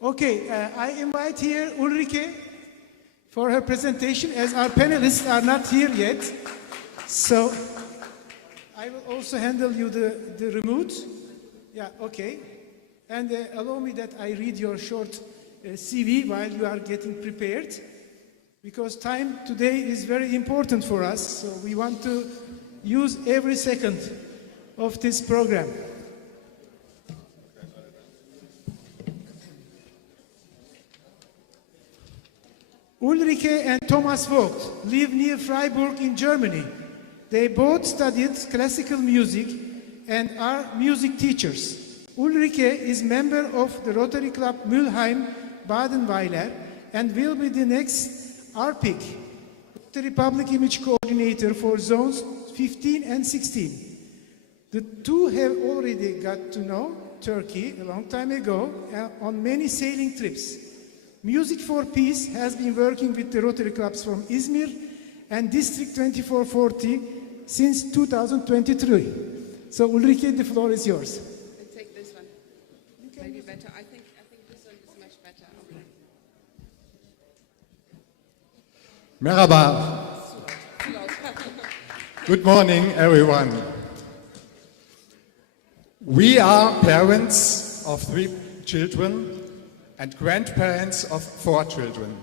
Okay, I invite here Ulrike for her presentation, as our panelists are not here yet. So I will also handle you the remote. Yeah, okay. And allow me that I read your short CV while you are getting prepared, because time today is very important for us, so we want to use every second of this program. Ulrike and Thomas Vogt live near Freiburg in Germany. They both studied classical music and are music teachers. Ulrike is member of the Rotary Club Mülheim, Badenweiler, and will be the next RPIC, Rotary Public Image Coordinator for Zones 15 and 16. The two have already got to know Turkey a long time ago on many sailing trips. Music for Peace has been working with the Rotary clubs from Izmir and District 2440 since 2023. So Ulrike, the floor is yours. I take this one. Maybe better. I think this one is much better. Merhaba. Good morning, everyone. We are parents of 3 children and grandparents of 4 children.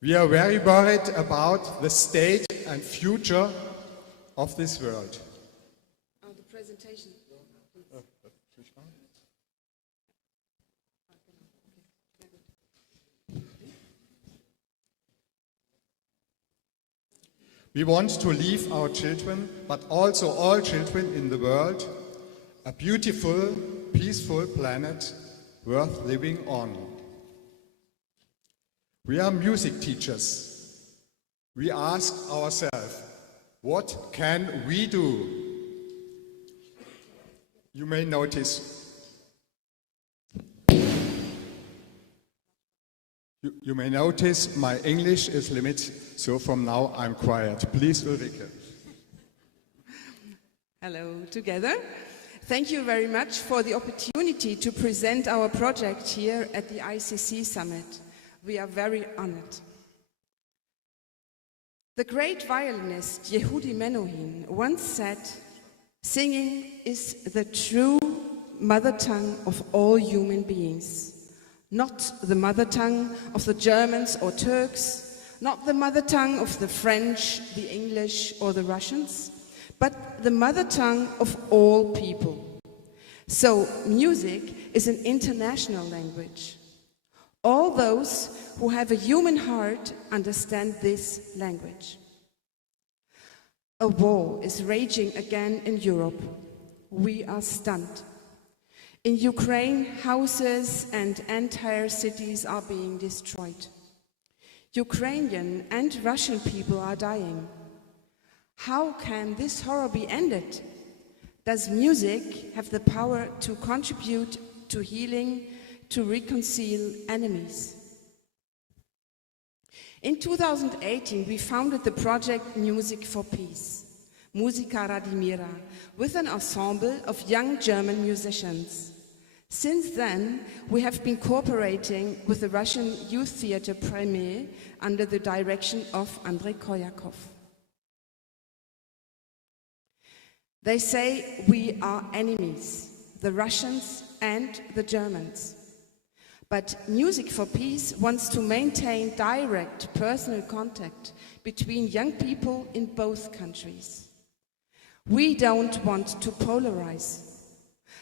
We are very worried about the state and future of this world. Oh, the presentation. We want to leave our children, but also all children in the world, a beautiful, peaceful planet worth living on. We are music teachers. We ask ourselves, what can we do? You may notice my English is limited, so from now I'm quiet. Please, Ulrike. Hello together. Thank you very much for the opportunity to present our project here at the ICC Summit. We are very honored. The great violinist Yehudi Menuhin once said, "Singing is the true mother tongue of all human beings, not the mother tongue of the Germans or Turks, not the mother tongue of the French, the English or the Russians, but the mother tongue of all people." So music is an international language. All those who have a human heart understand this language. A war is raging again in Europe. We are stunned. In Ukraine, houses and entire cities are being destroyed. Ukrainian and Russian people are dying. How can this horror be ended? Does music have the power to contribute to healing, to reconcile enemies? In 2018, we founded the project Music for Peace, Musica Radimira, with an ensemble of young German musicians. Since then, we have been cooperating with the Russian Youth Theatre Premier under the direction of Andrei Koyakov. They say we are enemies, the Russians and the Germans. But Music for Peace wants to maintain direct personal contact between young people in both countries. We don't want to polarize.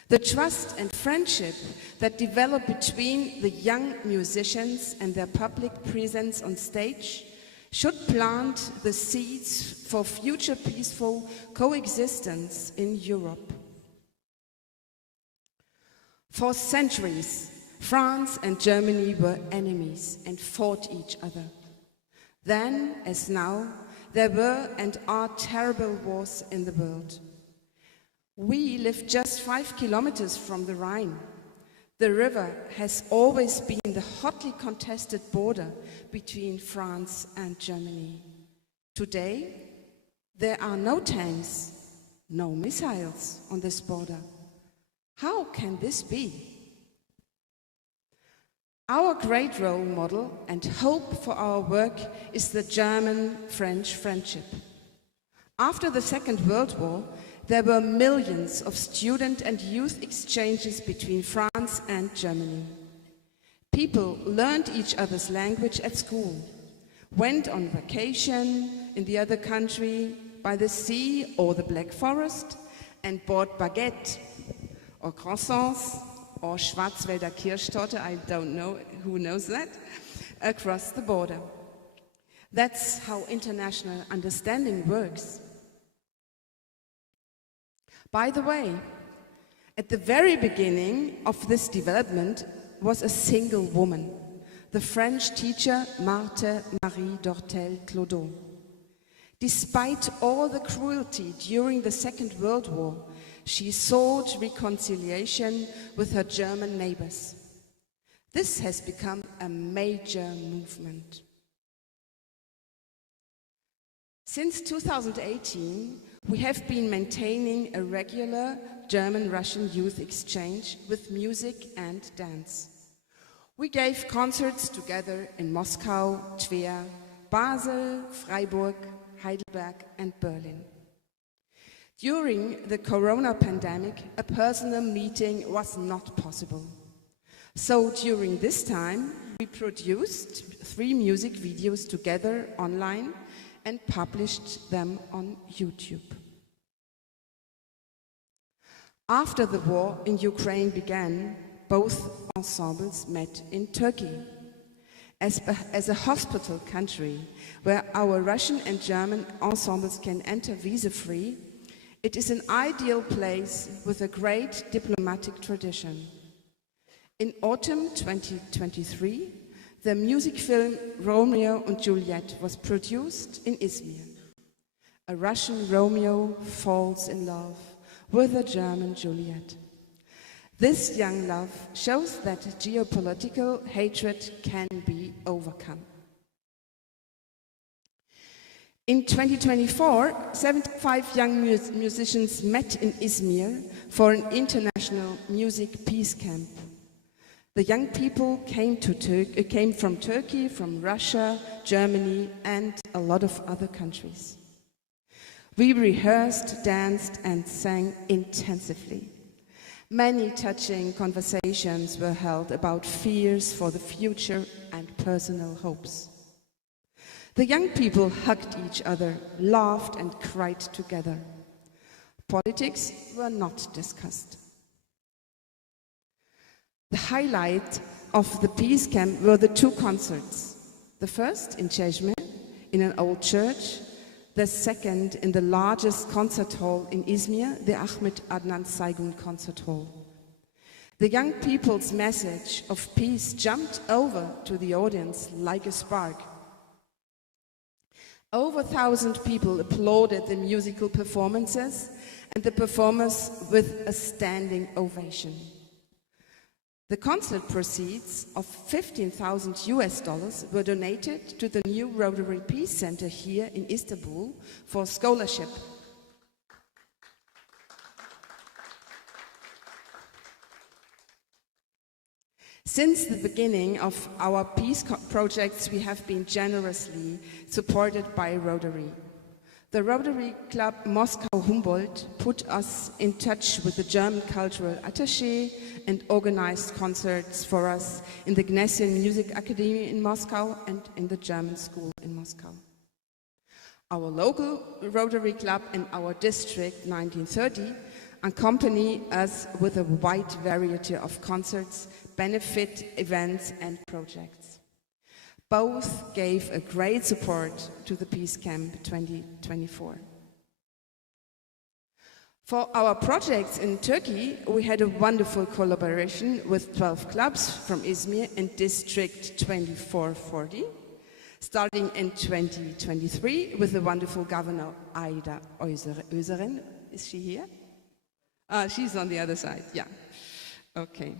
The trust and friendship that develop between the young musicians and their public presence on stage should plant the seeds for future peaceful coexistence in Europe. For centuries, France and Germany were enemies and fought each other. Then, as now, there were and are terrible wars in the world. We live just 5 kilometers from the Rhine. The river has always been the hotly contested border between France and Germany. Today, there are no tanks, no missiles on this border. How can this be? Our great role model and hope for our work is the German-French friendship. After the Second World War, there were millions of student and youth exchanges between France and Germany. People learned each other's language at school, went on vacation in the other country, by the sea or the Black Forest, and bought baguette or croissants or Schwarzwälder Kirschtorte, I don't know who knows that, across the border. That's how international understanding works. By the way, at the very beginning of this development was a single woman, the French teacher Marthe Marie Dortel Clodeau. Despite all the cruelty during the Second World War, she sought reconciliation with her German neighbors. This has become a major movement. Since 2018, we have been maintaining a regular German-Russian youth exchange with music and dance. We gave concerts together in Moscow, Tver, Basel, Freiburg, Heidelberg and Berlin. During the corona pandemic, a personal meeting was not possible. So during this time, we produced 3 music videos together online and published them on YouTube. After the war in Ukraine began, both ensembles met in Turkey. As a hospital country where our Russian and German ensembles can enter visa-free, it is an ideal place with a great diplomatic tradition. In autumn 2023, the music film Romeo and Juliet was produced in Izmir. A Russian Romeo falls in love with a German Juliet. This young love shows that geopolitical hatred can be overcome. In 2024, 75 young musicians met in Izmir for an international music peace camp. The young people came from Turkey, from Russia, Germany, and a lot of other countries. We rehearsed, danced, and sang intensively. Many touching conversations were held about fears for the future and personal hopes. The young people hugged each other, laughed and cried together. Politics were not discussed. The highlight of the peace camp were the 2 concerts. The first in Cheshme, in an old church. The second in the largest concert hall in Izmir, the Ahmet Adnan Saygun Concert Hall. The young people's message of peace jumped over to the audience like a spark. Over 1,000 people applauded the musical performances and the performers with a standing ovation. The concert proceeds of $15,000 were donated to the new Rotary Peace Center here in Istanbul for scholarship. Since the beginning of our peace projects, we have been generously supported by Rotary. The Rotary Club Moscow Humboldt put us in touch with the German cultural attaché and organized concerts for us in the Gnesian Music Academy in Moscow and in the German school in Moscow. Our local Rotary Club in our district 1930 accompany us with a wide variety of concerts, benefit events and projects. Both gave a great support to the Peace Camp 2024. For our projects in Turkey, we had a wonderful collaboration with 12 clubs from Izmir in District 2440, starting in 2023 with the wonderful governor Aida Özerin. Is she here? She's on the other side, yeah. Okay.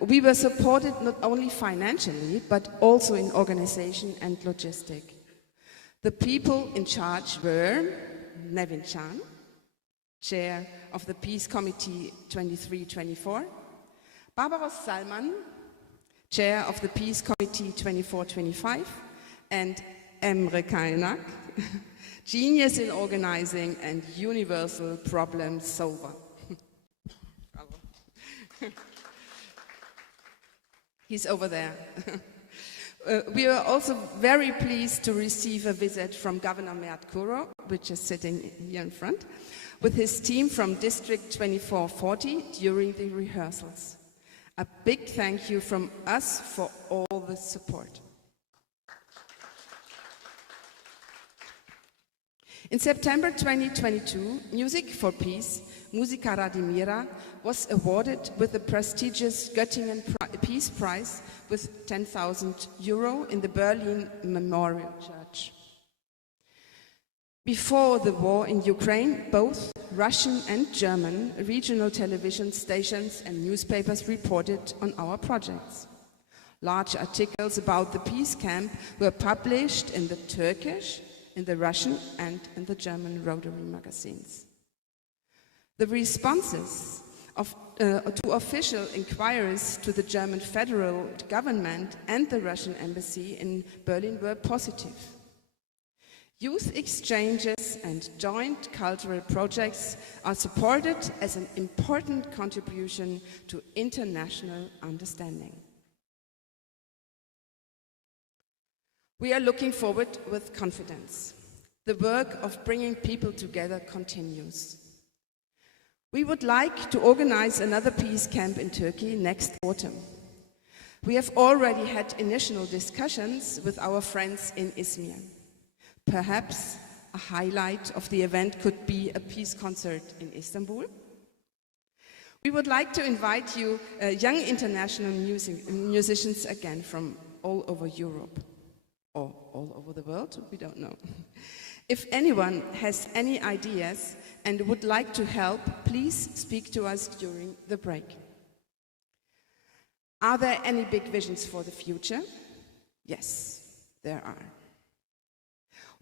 We were supported not only financially, but also in organization and logistic. The people in charge were Nevin Chan, chair of the Peace Committee 2324, Barbaros Salman, Chair of the Peace Committee 24-25, and Emre Kaynak, genius in organizing and universal problem solver. He's over there. We are also very pleased to receive a visit from Governor Mert Kuro, which is sitting here in front, with his team from District 2440 during the rehearsals. A big thank you from us for all the support. In September 2022, Music for Peace, Musica Radimira, was awarded with the prestigious Göttingen Peace Prize with 10,000 euro in the Berlin Memorial Church. Before the war in Ukraine, both Russian and German regional television stations and newspapers reported on our projects. Large articles about the peace camp were published in the Turkish, in the Russian and in the German Rotary magazines. The responses to official inquiries to the German federal government and the Russian embassy in Berlin were positive. Youth exchanges and joint cultural projects are supported as an important contribution to international understanding. We are looking forward with confidence. The work of bringing people together continues. We would like to organize another peace camp in Turkey next autumn. We have already had initial discussions with our friends in Izmir. Perhaps a highlight of the event could be a peace concert in Istanbul. We would like to invite you, young international musicians again from all over Europe, or all over the world, we don't know. If anyone has any ideas and would like to help, please speak to us during the break. Are there any big visions for the future? Yes, there are.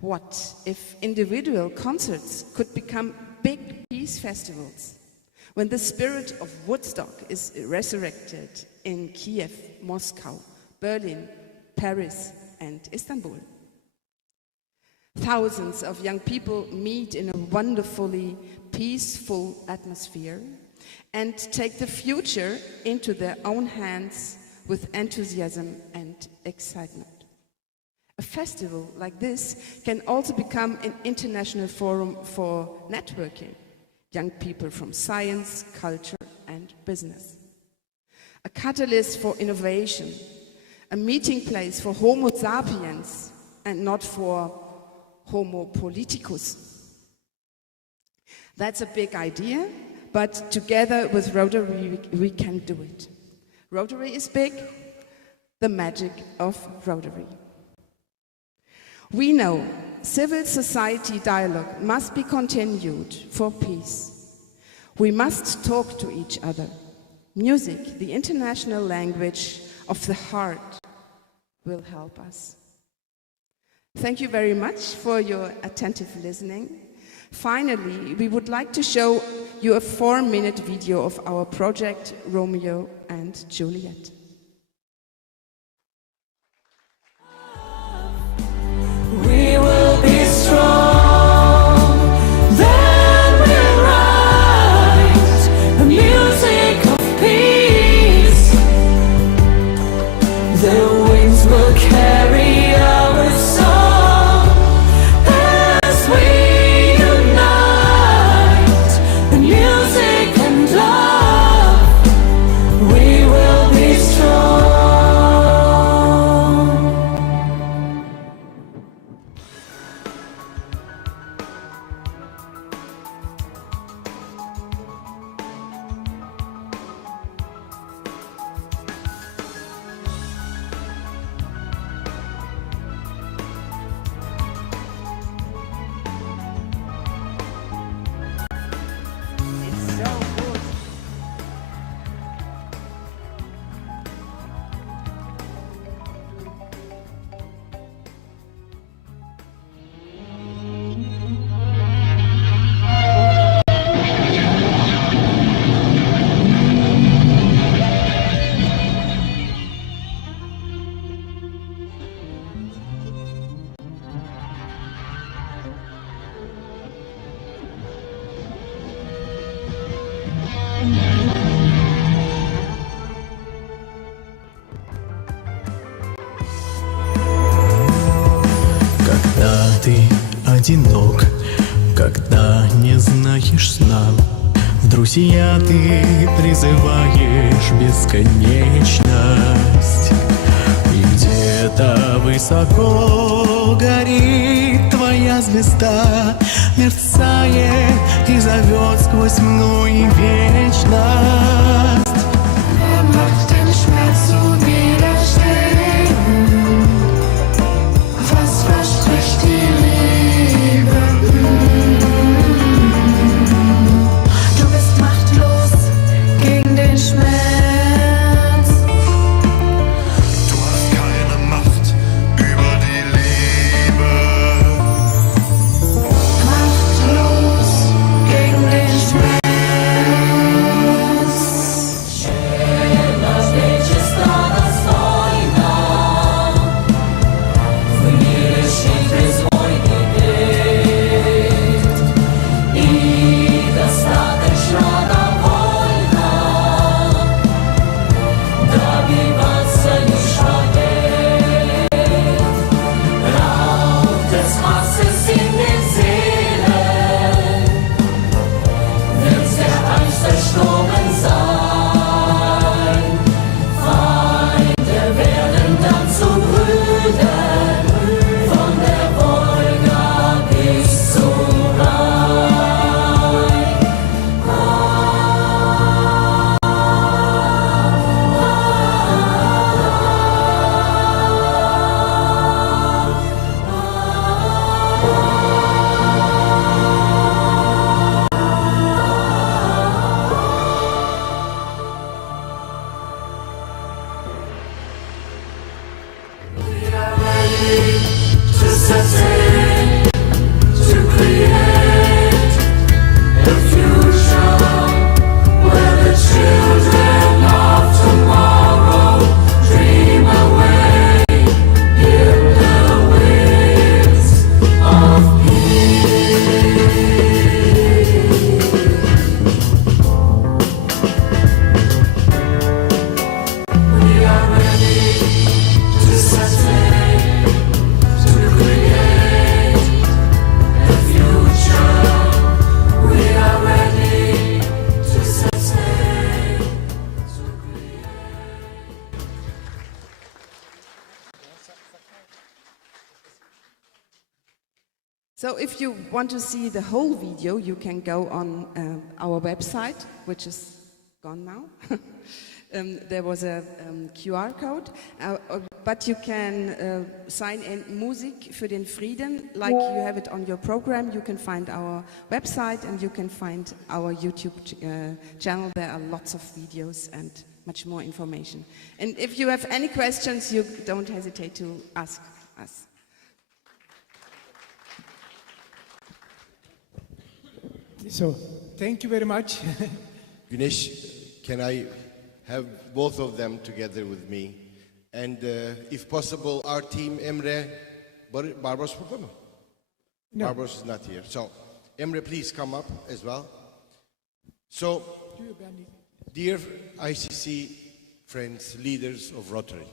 What if individual concerts could become big peace festivals? When the spirit of Woodstock is resurrected in Kiev, Moscow, Berlin, Paris, and Istanbul. Thousands of young people meet in a wonderfully peaceful atmosphere and take the future into their own hands with enthusiasm and excitement. A festival like this can also become an international forum for networking, young people from science, culture, and business. A catalyst for innovation, a meeting place for Homo sapiens and not for Homo politicus. That's a big idea, but together with Rotary we can do it. Rotary is big, the magic of Rotary. We know civil society dialogue must be continued for peace. We must talk to each other. Music, the international language of the heart, will help us. Thank you very much for your attentive listening. Finally, we would like to show you a 4-minute video of our project Romeo and Juliet. We will be strong, then we'll write the music of peace. The winds will carry our song as we unite. The music and love, we will be strong. не знаешь сна. В друзья ты призываешь бесконечность. И где-то высоко горит твоя звезда, мерцает и зовет сквозь мглу и вечность. Wer macht den Schmerz zu widerstehen? Was verspricht die Liebe? Du bist machtlos gegen den Schmerz. Du hast keine Macht über die Liebe. Machtlos gegen den Schmerz. So if you want to see the whole video, you can go on our website, which is gone now. There was a QR code, but you can sign in Musik für den Frieden, like you have it on your program. You can find our website and you can find our YouTube channel. There are lots of videos and much more information. And if you have any questions, you don't hesitate to ask us. So, thank you very much. Güneş, can I have both of them together with me? And if possible, our team, Emre, Barbaros burada mı? No. Barbaros is not here. So, Emre, please come up as well. So, dear ICC friends, leaders of Rotary,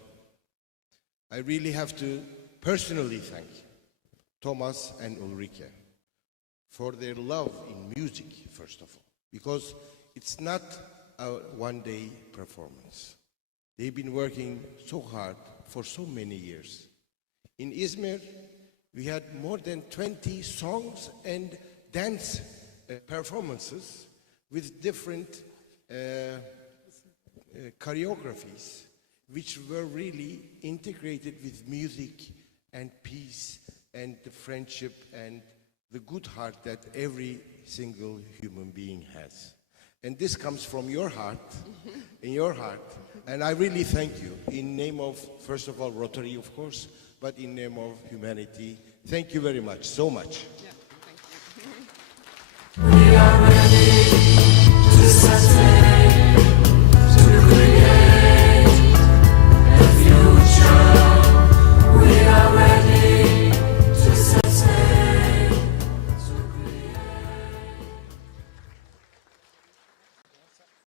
I really have to personally thank Thomas and Ulrike for their love in music, first of all, because it's not a one-day performance. They've been working so hard for so many years. In Izmir, we had more than 20 songs and dance performances with different choreographies, which were really integrated with music and peace and the friendship and the good heart that every single human being has. And this comes from your heart, in your heart. And I really thank you in name of, first of all, Rotary, of course, but in name of humanity. Thank you very much, so much. Yeah.